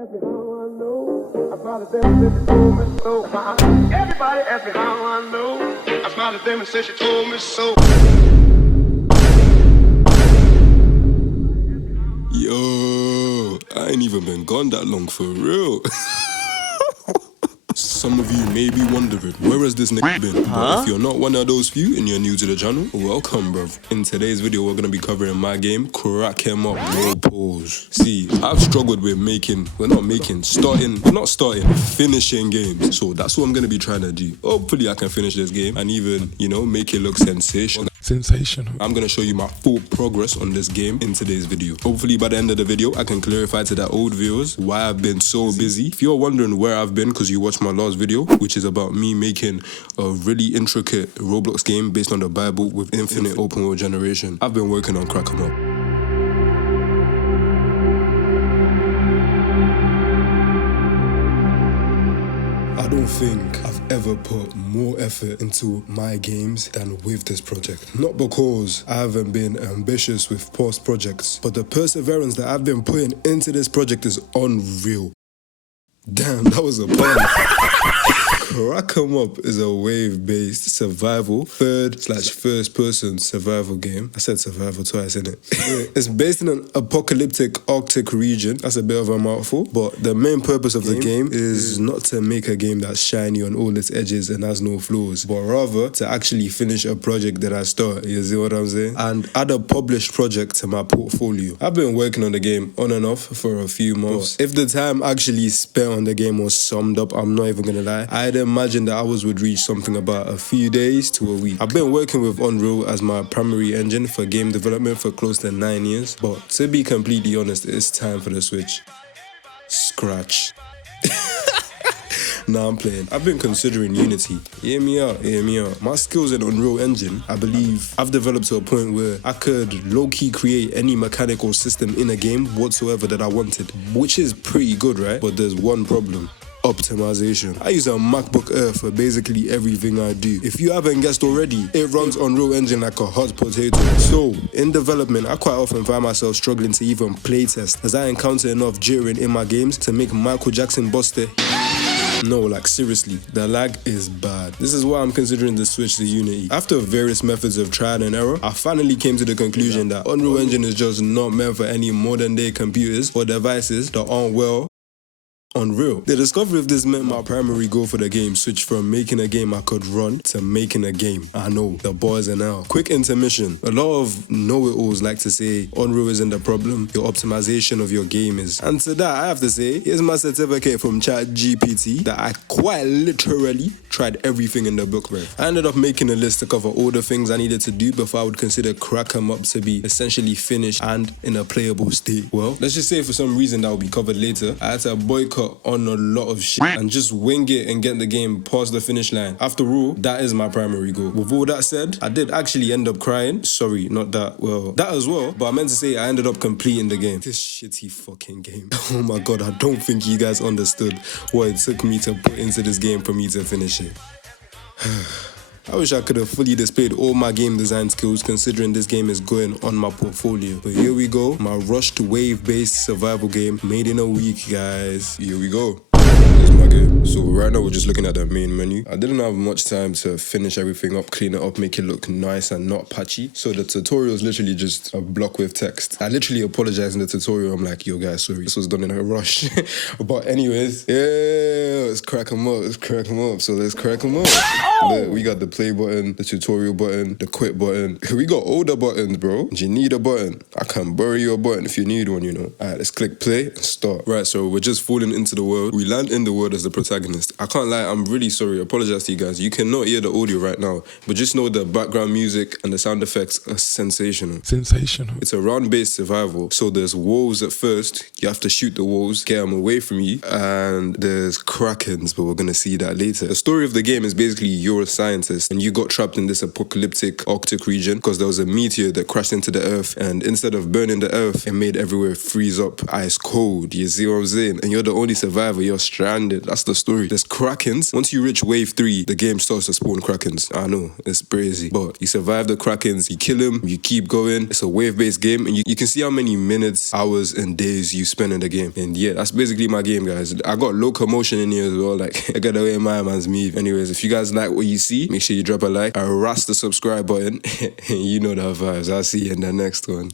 ask me how I know. I smile at them and said she told me so. Everybody ask me how I know. I smile at them and said she told me so. Yo, I ain't even been gone that long for real. Some of you may be wondering, where has this nigga been? But if you're not one of those few and you're new to the channel, welcome, bruv. In today's video, we're gonna be covering my game, Krak'Em Up, no pause. See, I've struggled with finishing games. So that's what I'm gonna be trying to do. Hopefully I can finish this game and even, make it look sensational. I'm gonna show you my full progress on this game in today's video. Hopefully by the end of the video, I can clarify to the old viewers why I've been so busy. If you're wondering where I've been because you watched my last video, which is about me making a really intricate Roblox game based on the Bible with infinite open world generation, I've been working on Krak'Em Up. I don't think I've ever put more effort into my games than with this project. Not because I haven't been ambitious with past projects, but the perseverance that I've been putting into this project is unreal. Damn, that was a pun. Krak'Em Up is a wave-based survival, third/first-person survival game. I said survival twice, innit? It's based in an apocalyptic Arctic region. That's a bit of a mouthful, but the main purpose of the game is not to make a game that's shiny on all its edges and has no flaws, but rather to actually finish a project that I start, you see what I'm saying? And add a published project to my portfolio. I've been working on the game on and off for a few months. But if the time actually spent on the game was summed up, I'm not even gonna lie, I'd imagine the hours would reach something about a few days to a week. I've been working with Unreal as my primary engine for game development for close to 9 years, but to be completely honest, it's time for the switch. Scratch. Nah, I'm playing. I've been considering Unity. Hear me out, hear me out. My skills in Unreal Engine, I believe I've developed to a point where I could low-key create any mechanical system in a game whatsoever that I wanted, which is pretty good, right? But there's one problem. Optimization. I use a MacBook Air for basically everything I do. If you haven't guessed already, it runs Unreal Engine like a hot potato. So, in development, I quite often find myself struggling to even playtest, as I encounter enough jittering in my games to make Michael Jackson bust it. No, like seriously, the lag is bad. This is why I'm considering the switch to Unity. After various methods of trial and error, I finally came to the conclusion that Unreal Engine is just not meant for any modern day computers or devices that aren't well Unreal. The discovery of this meant my primary goal for the game switched from making a game I could run to making a game. I know, the boys are now. Quick intermission. A lot of know-it-alls like to say Unreal isn't the problem, your optimization of your game is. And to that, I have to say, here's my certificate from ChatGPT that I quite literally tried everything in the book with. I ended up making a list to cover all the things I needed to do before I would consider Krak'Em Up to be essentially finished and in a playable state. Well, let's just say for some reason that will be covered later, I had to boycott on a lot of shit and just wing it and get the game past the finish line. After all, that is my primary goal. With all that said, I did actually end up crying. Sorry, not that. Well, that as well. But I meant to say I ended up completing the game. This shitty fucking game. Oh my god, I don't think you guys understood what it took me to put into this game for me to finish it. I wish I could have fully displayed all my game design skills considering this game is going on my portfolio. But here we go, my rushed wave-based survival game made in a week, guys. Here we go. Here's my game. So right now we're just looking at the main menu. I didn't have much time to finish everything up, clean it up, make it look nice and not patchy. So the tutorial is literally just a block with text. I literally apologize in the tutorial. I'm like, yo guys, sorry, this was done in a rush. But anyways, yeah, let's crack 'em up, let's crack 'em up. So let's crack 'em up. Look, we got the play button, the tutorial button, the quit button. We got all the buttons, bro. Do you need a button? I can borrow you a button if you need one, you know. Alright, let's click play and start. Right, so we're just falling into the world. We land in the world as the protagonist. I can't lie, I'm really sorry. I apologize to you guys. You cannot hear the audio right now, but just know the background music and the sound effects are sensational. It's a round-based survival, so there's wolves at first. You have to shoot the wolves, get them away from you, and there's krakens, but we're gonna see that later. The story of the game is basically you're a scientist and you got trapped in this apocalyptic Arctic region because there was a meteor that crashed into the earth, and instead of burning the earth, it made everywhere freeze up ice cold. You see what I'm saying? And you're the only survivor. You're stranded. That's the story. There's Krakens. Once you reach wave 3, the game starts to spawn Krakens. I know, it's crazy. But you survive the Krakens, you kill him, you keep going. It's a wave-based game, and you can see how many minutes, hours, and days you spend in the game. And yeah, that's basically my game, guys. I got locomotion in here as well. Like, I got the way my man's move. Anyways, if you guys like what you see, make sure you drop a like, harass the subscribe button. You know the vibes. I'll see you in the next one.